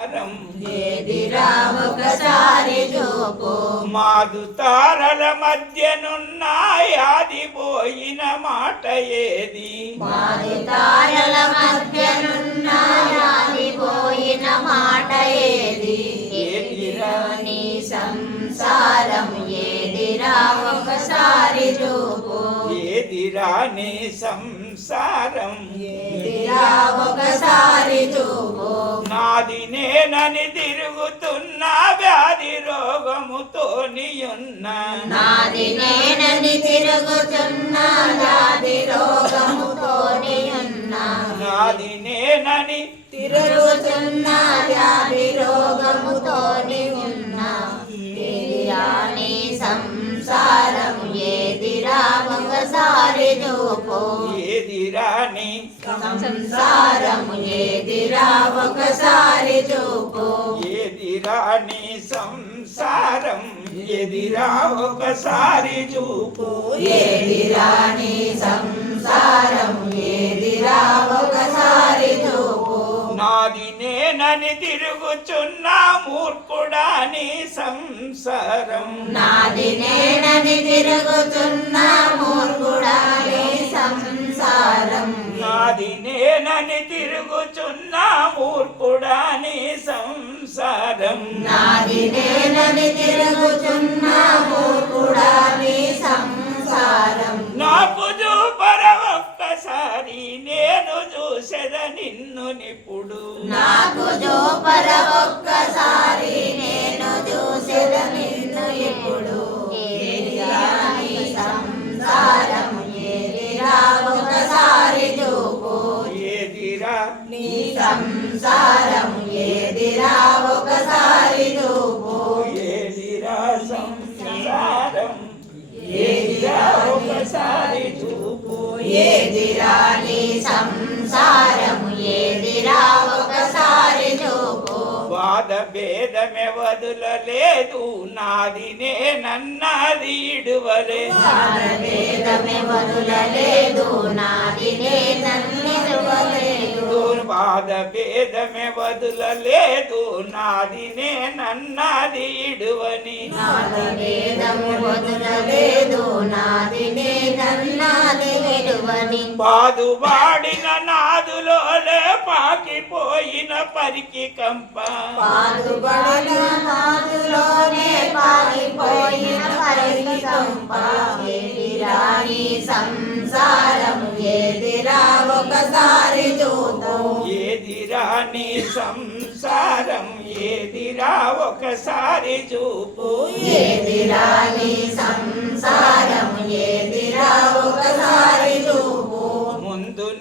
సంసారం ఏదిరా ఒకసారి చూపు. మాదు తారల మధ్యనున్నాయాది పోయిన మాట ఏది? మాది తారల మధ్యనున్న పోయిన మాట ఏది? ఏదిరా నీ సంసారం ఏదిరా ఒకసారి చూపు. ఏదిరా నీ సంసారం? ఏదిరా ఒకసారి చూపు. నాది నేనని తిరుగుతున్నా వ్యాధి రోగముతో నీయున్నా. నాది నేనని తిరుగుతున్నా వ్యాధి రోగముతోని ఉన్నా నాది నేనని తిరుగుతున్నా వ్యాధి రోగముతోని ఉన్నా ఏదిరా నీ సంసారం ఏదిరా? ఒకసారి చూపు. ఏదిరా నీ సంసారం ఏదిరా ఒకసారి చూపు. ఏదిరా నీ సంసారం ఎదిరా ఒకసారి చూపు. ఏదిరా నీ సంసారం ఏదిరా ఒకసారి చూపు. నాది నేనని తిరుగుచున్నా మూర్ఖుడా నీ సంసారం. నాది నేనని తిరుగుతున్నా మూర్ఖుడా నీ సంసారం. నాది నేనని తిరుగుచున్నా మూర్ఖుడా నీ సంసారం. నాది నేనని తిరుగుతున్నా మూర్ఖుడా నీ సంసారం. నాకు చూపర ఒక్కసారి నేను చూసెద నిన్ను నిప్పుడు. నాకు జోపర ఒక్కసారి నేను చూసేద ఏదిరా నీ సంసారం ఏదిరా ఒకసారి చూపు. వాద భేదమే వదులలేదు నాది నేనన్నది ఇడువలే భారతేదమే వదులలేదు నాది నన్నిరువలేదు వాద భేదమే వదులలేదు నాది నేనన్నది ఇడువని. వేదము వదులలేదు నాది నన్నాది విడువని బాదు వాడిన నాదులోలే పాకిపోయిన పరికి కంప. పాదుబడిన నాదులోనే పారిపోయిన పరికంప ఏదిరా నీ సంసారం ఏదిరా ఒకసారి చూపు ఏదిరా నీ సంసారం ఏదిరా ఒకసారి చూపు. ఏదిరా నీ సంసారం ఏదిరా ఒకసారి చూపు.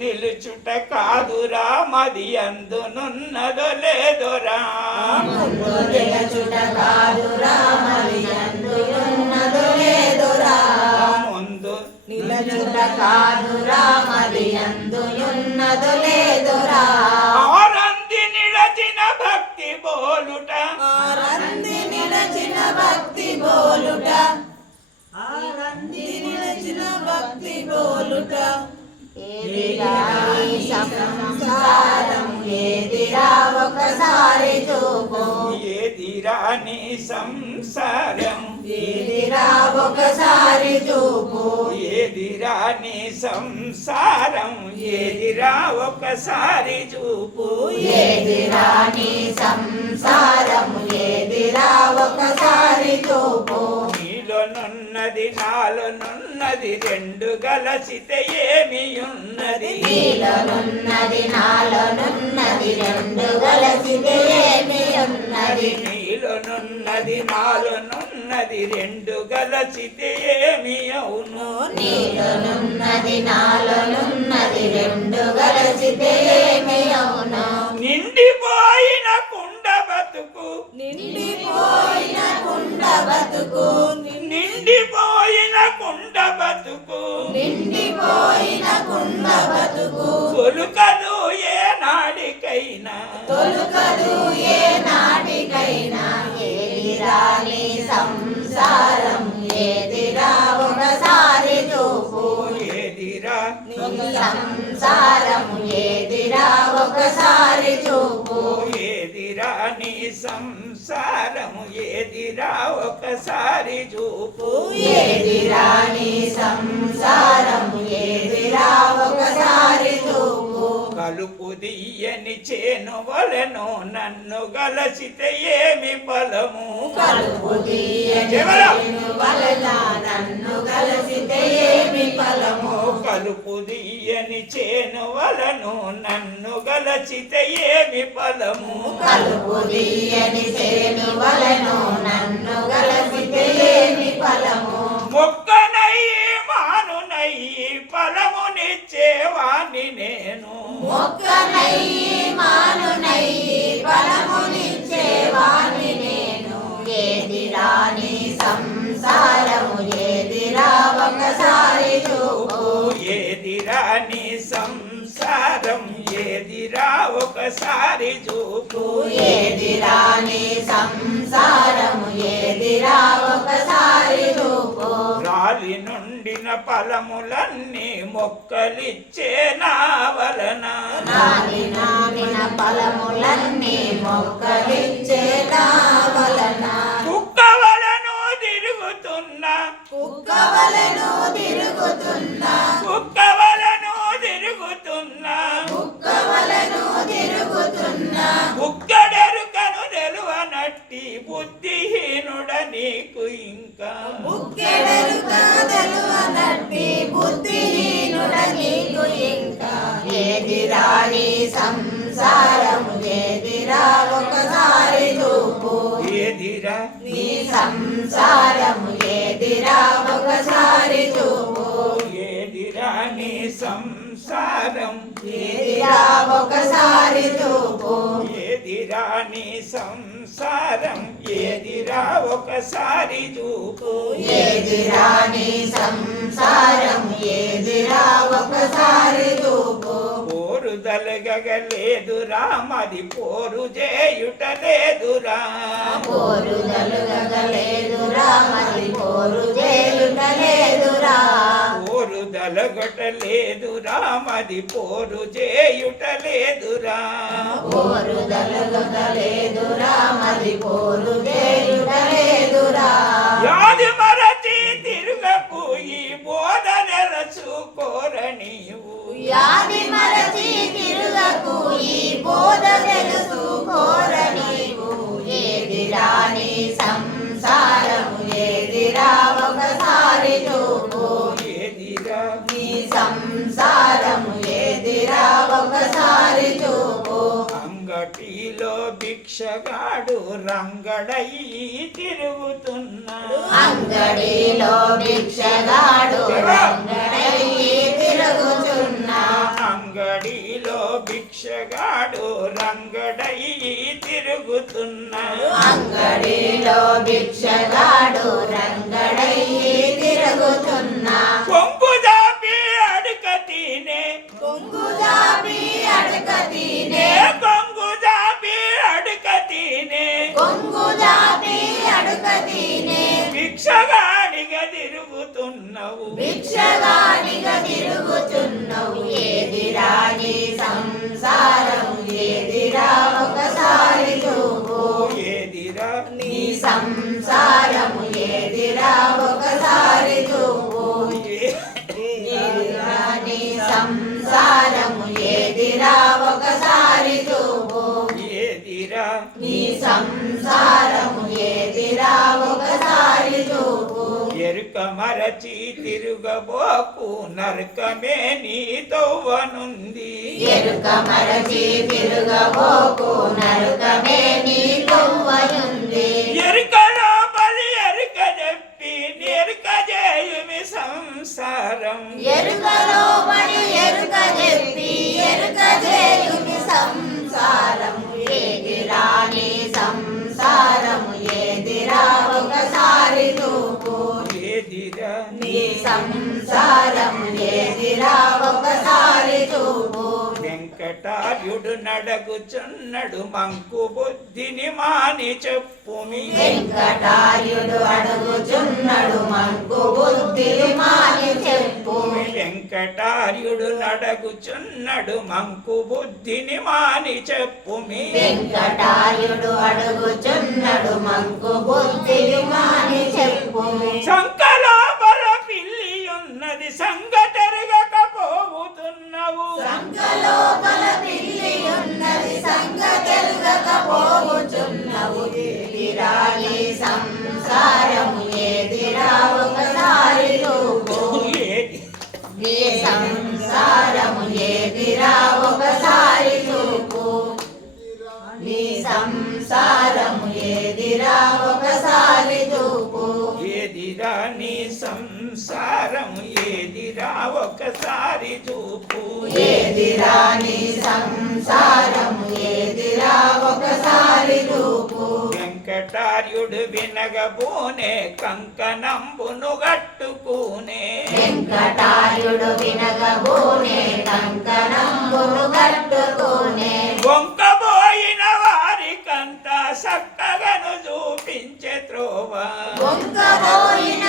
నిలుచుట కాదురా మది అందునున్నదో లేదురా. ముందు నిలుచుట కాదురా మది అందునున్నదో లేదురా. ఆరంది నిలచిన భక్తి బోలుట. ఆరంది నిలచిన భక్తి బోలుట. ఆరంది నిలచిన భక్తి బోలుట. సంసారం ఏదిరా ఒకసారి చూపు ఏదిరా నీ సంసారం ఏదిరా ఒకసారి చూపు ఏదిరా నీ సంసారం ఏదిరా ఒకసారి చూపు ఏదిరా నీ సంసారం ఏదిరా ఒకసారి చూపు. నీలోనున్నది నాలోనున్నది రెండు గలసితే ఏమి ఉన్నది నీలోనున్నది నాలోనున్నది రెండు కలిసితే ఏమి ఉన్నది నీలోనున్నది నాలోనున్నది రెండు గలసితే ఏమి అవును నీలోనున్నది నాలోనున్నది రెండు కలిసితే ఏమి అవును నిండిపోయిన కుండ బతుకు. నిండిపోయిన కుండ బతుకు. నిండిపోయిన కుండ బతుకు. నిండిపోయిన కుండ బతుకు. కొలుకదు ఏ నాడికైనా. తొలుకదు ఏ నాటికైనా. ఏదిరా నీ సంసారం ఏదిరా ఒకసారి చూపు. ఏదిరా సంసారం ఏదిరా ఒకసారి చూపు. సంసారము ఏదిరా ఒకసారి చూపు. ఏదిరా నీ సంసారం ఏదిరా ఒకసారి చూపు. కలుపు దియ్యని చేను వలెను నన్ను గలసితే ఏమి ఫలము? కలుపు. చేను వలన నన్ను కలిసితే ఏమి ఫలము? దియ్యని చేను వలను నన్ను గలచితే ఏమి ఫలము? తీయని చేను వలను నన్ను కలిసితే ఏమి ఫలము? మొక్కనయ్యి మానునయ్యి ఫలమునిచ్చేవాణ్ణి నేను. మొక్కనయ్యి మానునయ్యి ఫలమునిచ్చేవాణ్ణి ఒకసారి చూపు. ఏదిరా నీ సంసారము? ఏదిరా ఒకసారి చూపు? రాలి నుండిన ఫలములన్నీ మొక్కలిచ్చే నా వలన. నాలి నామిన ఫలములన్నీ మొక్కలిచ్చే నా వలన. కుక్క వలను తిరుగుతున్నా. కుక్క వలెను తిరుగుతున్నా. కుక్క తెలువనట్టి బుద్ధిహీనుడ నీకు ఇంకా. బుక్కెడెరుక తెలువనట్టి బుద్ధిహీనుడ నీకు ఇంకా. ఏదిరా నీ సంసారము ఏదిరా ఒకసారి చూపు. ఏదిరా నీ సంసారము ఏదిరా ఒకసారి చూపు. ఏదిరా నీ సంసారం? ఏదిరా ఒకసారి చూపు. ఏదిరా నీ సంసారం ఏదిరా ఒకసారి చూపు. ఏదిరా నీ సంసారం ఏదిరా ఒకసారి చూపు. పోరు దలగలేదురా మరి పోరు చేయుట లేదురా పోరు జలుగలేదురా మరి పోరు చేయుట లేదురా లేదురా మరి పోరు చేయుట లేదురా పోరు జలుగలేదురా మరి పోరు చేయుట లేదురా యాది మరచి తిరుగకు ఈ బోధ నెలచుకోర నీవు యాది మరచి తిరుగకు ఈ బోధ తెలుసుకోర భిక్షగాడు రంగడయి తిరుగుతున్నాడు అంగడిలో భిక్షగాడు తిరుగుచున్నా అంగడిలో భిక్షగాడు రంగడయి తిరుగుతున్నాడు అంగడిలో భిక్షగాడు రంగడయ్యి తిరుగుతున్నా. కొంగు దాపి అడుక తినే. కొంగు జాబి అడక తినే. భిక్షగాడిగా తిరుగుతున్నావు. భిక్షగాడిగా తిరుగుచున్నవు ఏదిరా నీ సంసారం? ఏదిరా ఒకసారి చూపు? ఏదిరా నీ సంసారము ఏదిరా ఒకసారి చూపు? ఏదిరా నీ సంసారము ఏదిరా ఒకసారి చూపు? ఏదిరా నీ సంసారము మరచి తిరుగబోకు నరకమే నీ తవ్వనుంది. ఎరుక మరచి తిరుగబోకు నరుకమే నీ కొవ్వయుంది ఎరుకలో బలి ఎరుక చెప్పి నెరుక చేయుమి సంసారం. ఎరుకలో చెప్పి ఎరుక వెంకటార్యుడు నడగుచున్నడు మంకు బుద్ధిని మాని చెప్పుమి వెంకటార్యుడు అడుగుచున్నడు మంకు బుద్ధిని మాని చెప్పు వెంకటార్యుడు నడగుచున్నడు మంకు బుద్ధిని మాని చెప్పుమి వెంకటార్యుడు అడుగుచున్నడు మంకు బుద్ధిని మాని ఏదిరా ఒకసారి చూపు. నీ సంసారము ఏదిరా ఒకసారి చూపు. ఏదిరా నీ సంసారం ఏదిరా ఒకసారి చూపు. ఏదిరా నీ సంసారము ఏదిరా ఒకసారి చూపు. వెంకటార్యుడు వినగబోనే కంకణంబును గట్టుకునే వెంకటాయుడు వినగబోనే కంకణంబును కట్టుకోనే. వంకబోయిన వారికంతా చక్కగను చూపించే త్రోవ. వంకబోయిన